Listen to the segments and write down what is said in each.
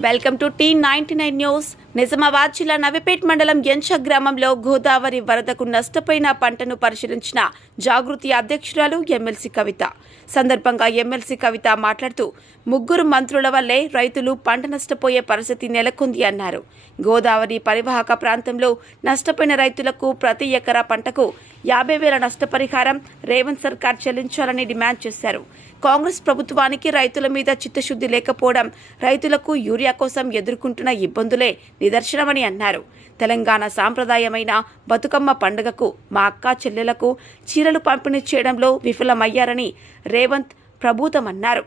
Welcome to T ninety nine news. Nizamabad జిల్లా నవిపేట్ మండలం ఎంచ గ్రామంలో గోదావరి వరదకు నష్టపోయిన పంటను పరిశీలించిన జాగృతి అధ్యక్షురాలు ఎమ్మెల్సీ కవిత. సందర్భంగా ఎమ్మెల్సీ కవిత మాట్లాడుతూ ముగ్గురు మంత్రుల వల్లే రైతులు పంట నష్టపోయే పరిస్థితి నెలకొంది అన్నారు. గోదావరి పరివాహక ప్రాంతంలో నష్టపోయిన రైతులకు ప్రతి ఎకరా పంటకు యాభై వేల నష్టపరిహారం రేవంత్ సర్కార్ చెల్లించాలని డిమాండ్ చేశారు. కాంగ్రెస్ ప్రభుత్వానికి రైతుల మీద చిత్తశుద్ధి లేకపోవడం రైతులకు యూరియా కోసం ఎదుర్కొంటున్న ఇబ్బందులే నిదర్శనమని అన్నారు. తెలంగాణ సాంప్రదాయమైన బతుకమ్మ పండుగకు మా అక్క చెల్లెలకు చీరలు పంపిణీ చేయడంలో విఫలమయ్యారని రేవంత్ ప్రభుత్వమన్నారు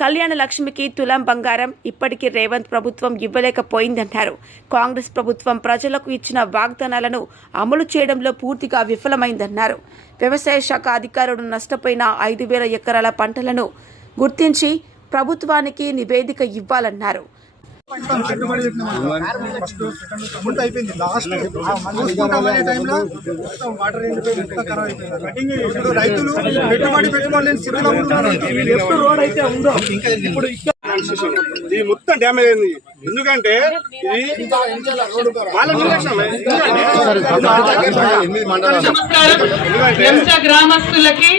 కళ్యాణ లక్ష్మికి తులం బంగారం ఇప్పటికీ రేవంత్ ప్రభుత్వం ఇవ్వలేకపోయిందన్నారు. కాంగ్రెస్ ప్రభుత్వం ప్రజలకు ఇచ్చిన వాగ్దానాలను అమలు చేయడంలో పూర్తిగా విఫలమైందన్నారు. వ్యవసాయ శాఖ అధికారులు నష్టపోయిన ఐదు వేల ఎకరాల పంటలను గుర్తించి ప్రభుత్వానికి నివేదిక ఇవ్వాలన్నారు. పెట్టుబడి ఫస్ట్ ముందు అయిపోయింది లాస్ట్ చూసుకుంటామనే టైంలో వాటర్ ఎండిపోయి ఖరాబ్ అయిపోయింది ఇప్పుడు రైతులు పెట్టుబడి పెట్టుకోలేని స్థితిలో ఉన్నారు లెఫ్ట్ రోడ్ అయితే ఉందో ఇప్పుడు ఇది మొత్తం డ్యామేజ్ అయింది ఎందుకంటే ఇది వాళ్ళ నిర్లక్ష్యమే. గ్రామస్తులకి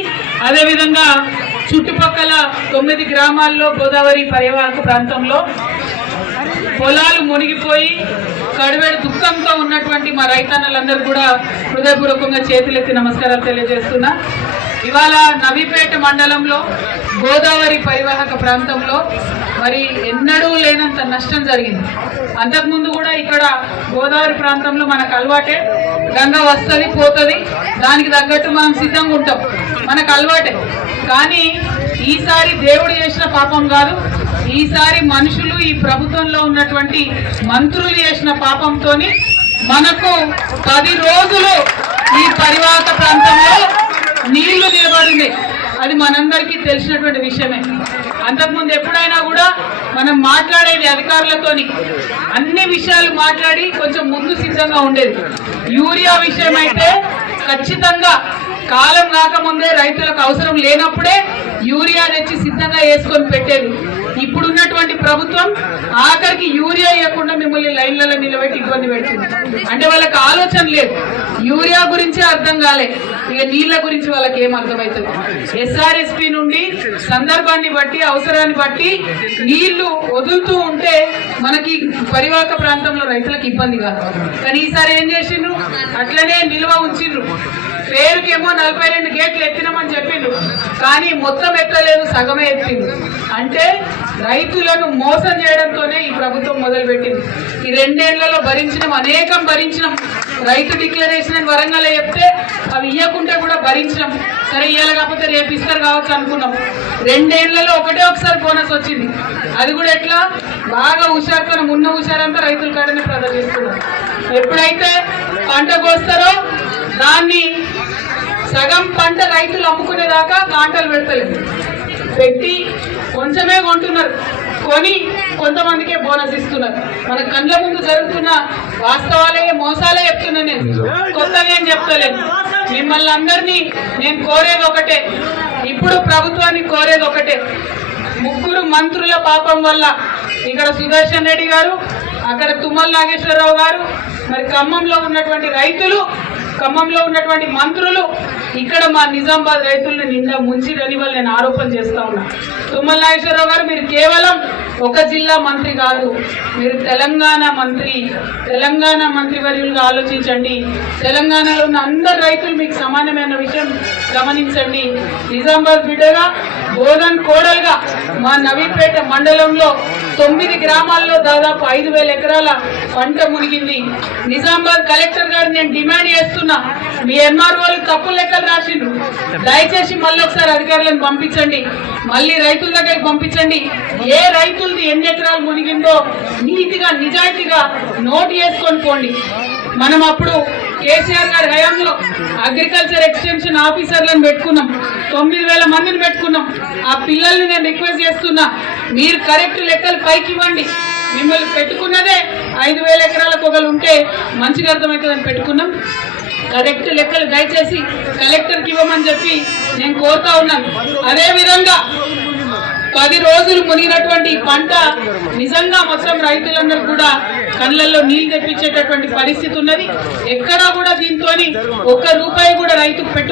అదేవిధంగా చుట్టుపక్కల తొమ్మిది గ్రామాల్లో గోదావరి పరివాహక ప్రాంతంలో పొలాలు మునిగిపోయి కడివేడు దుఃఖంతో ఉన్నటువంటి మా రైతన్నలందరూ కూడా హృదయపూర్వకంగా చేతులెత్తి నమస్కారాలు తెలియజేస్తున్నా. ఇవాళ నవీపేట మండలంలో గోదావరి పరివాహక ప్రాంతంలో మరి ఎన్నడూ లేనంత నష్టం జరిగింది. అంతకుముందు కూడా ఇక్కడ గోదావరి ప్రాంతంలో మనకు అలవాటే. గంగ వస్తుంది పోతుంది. దానికి తగ్గట్టు మనం సిద్ధంగా ఉంటాం. మనకు అలవాటే. కానీ ఈసారి దేవుడు చేసిన పాపం కాదు ఈసారి మనుషులు ఈ ప్రభుత్వంలో ఉన్నటువంటి మంత్రులు చేసిన పాపంతో మనకు పది రోజులు ఈ పరివాహక ప్రాంతంలో నీళ్ళు నిలబడింది. అది మనందరికీ తెలిసినటువంటి విషయమే. అంతకుముందు ఎప్పుడైనా కూడా మనం మాట్లాడేది అధికారులతోని అన్ని విషయాలు మాట్లాడి కొంచెం ముందు సిద్ధంగా ఉండేది. యూరియా విషయం అయితే ఖచ్చితంగా కాలం రాకముందే రైతులకు అవసరం లేనప్పుడే యూరియా తెచ్చి సిద్ధంగా వేసుకొని పెట్టేది. ఇప్పుడున్నటువంటి ప్రభుత్వం ఆఖరికి యూరియా ఇవ్వకుండా మిమ్మల్ని లైన్లలో నిలబెట్టి ఇబ్బంది పెడుతుంది. అంటే వాళ్ళకి ఆలోచన లేదు. యూరియా గురించి అర్థం కాలే. ఇక నీళ్ళ గురించి వాళ్ళకి ఏం అర్థమవుతుంది ఎస్ఆర్ఎస్పి నుండి సందర్భాన్ని బట్టి అవసరాన్ని బట్టి నీళ్ళు వదులుతూ ఉంటే మనకి పరివాహక ప్రాంతంలో రైతులకు ఇబ్బంది కాదు. కానీ ఈసారి ఏం చేసిండ్రు? అట్లనే నిల్వ ఉంచిండ్రు. పేరుకేమో నలభై రెండు గేట్లు ఎత్తినామని చెప్పిండు. కానీ మొత్తం ఎత్తలేదు సగమే ఎత్తిండు. అంటే రైతులను మోసం చేయడంతోనే ఈ ప్రభుత్వం మొదలుపెట్టింది. ఈ రెండేళ్ళలో భరించినాం అనేకం భరించినాం. రైతు డిక్లరేషన్ అని వరంగల్ చెప్తే అవి ఇవ్వకుంటే కూడా భరించినాం. సరే ఇవ్వాలి కాకపోతే రేపు ఇస్తారు కావచ్చు అనుకున్నాం. రెండేళ్ళలో ఒకటే ఒకసారి బోనస్ వచ్చింది. అది కూడా ఎట్లా? బాగా హుషారుతో ఉన్న హుషారంతా రైతుల కాడనే ప్రదర్శిస్తున్నారు ఎప్పుడైతే పంట కోస్తారో దాన్ని సగం పంట రైతులు అమ్ముకునేదాకా కాంటలు పెడతలేదు. పెట్టి కొంచెమే కొంటున్నారు. కొని కొంతమందికే బోనస్ ఇస్తున్నారు. మన కండ్ల ముందు జరుగుతున్న వాస్తవాలే మోసాలే చెప్తున్నా నేను. కొత్తగా ఏం చెప్తలేను. మిమ్మల్ని అందరినీ నేను కోరేది ఒకటే. ఇప్పుడు ప్రభుత్వాన్ని కోరేది ఒకటే. ముగ్గురు మంత్రుల పాపం వల్ల ఇక్కడ సుదర్శన్ రెడ్డి గారు అక్కడ తుమ్మల నాగేశ్వరరావు గారు మరి ఖమ్మంలో ఉన్నటువంటి రైతులు ఖమ్మంలో ఉన్నటువంటి మంత్రులు ఇక్కడ మా నిజామాబాద్ రైతులను నిండా ముంచిరని వాళ్ళు నేను ఆరోపణ చేస్తా ఉన్నా. తుమ్మల నాగేశ్వరరావు గారు మీరు కేవలం ఒక జిల్లా మంత్రి కాదు మీరు తెలంగాణ మంత్రి తెలంగాణ మంత్రి వర్యులుగా ఆలోచించండి. తెలంగాణలో ఉన్న అందరు రైతులు మీకు సమానమైన విషయం గమనించండి. నిజామాబాద్ బిడ్డగా బోధన్ కోడలుగా మా నవీపేట మండలంలో తొమ్మిది గ్రామాల్లో దాదాపు ఐదు వేల ఎకరాల పంట మునిగింది. నిజామాబాద్ కలెక్టర్ గారు నేను డిమాండ్ చేస్తున్నా మీ ఎంఆర్ఓలు తప్పు లెక్కలు రాసిండ్రు. దయచేసి మళ్ళీ ఒకసారి అధికారులను పంపించండి. మళ్ళీ రైతుల దగ్గరికి పంపించండి. ఏ రైతులది ఎన్ని ఎకరాలు మునిగిందో నీతిగా నిజాయితీగా నోట్ చేసుకొని పోండి. మనం అప్పుడు కేసీఆర్ గారి హయాంలో అగ్రికల్చర్ ఎక్స్టెన్షన్ ఆఫీసర్లను పెట్టుకున్నాం. తొమ్మిది వేల మందిని పెట్టుకున్నాం. ఆ పిల్లల్ని నేను రిక్వెస్ట్ చేస్తున్నా మీరు కరెక్ట్ లెక్కలు పైకి ఇవ్వండి. మిమ్మల్ని పెట్టుకున్నదే ఐదు వేల ఎకరాల పొగలు ఉంటే మంచిగా అర్థమవుతుందని పెట్టుకున్నాం. కరెక్ట్ లెక్కలు దయచేసి కలెక్టర్కి ఇవ్వమని చెప్పి నేను కోరుతా ఉన్నాను. అదే విధంగా పది రోజులు మునిగినటువంటి పంట నిజంగా మొత్తం రైతులందరూ కూడా కళ్ళల్లో నీళ్ళు తెప్పించేటటువంటి పరిస్థితి ఉన్నది. ఎక్కడా కూడా దీంతో ఒక్క రూపాయి కూడా రైతుకు పెట్టు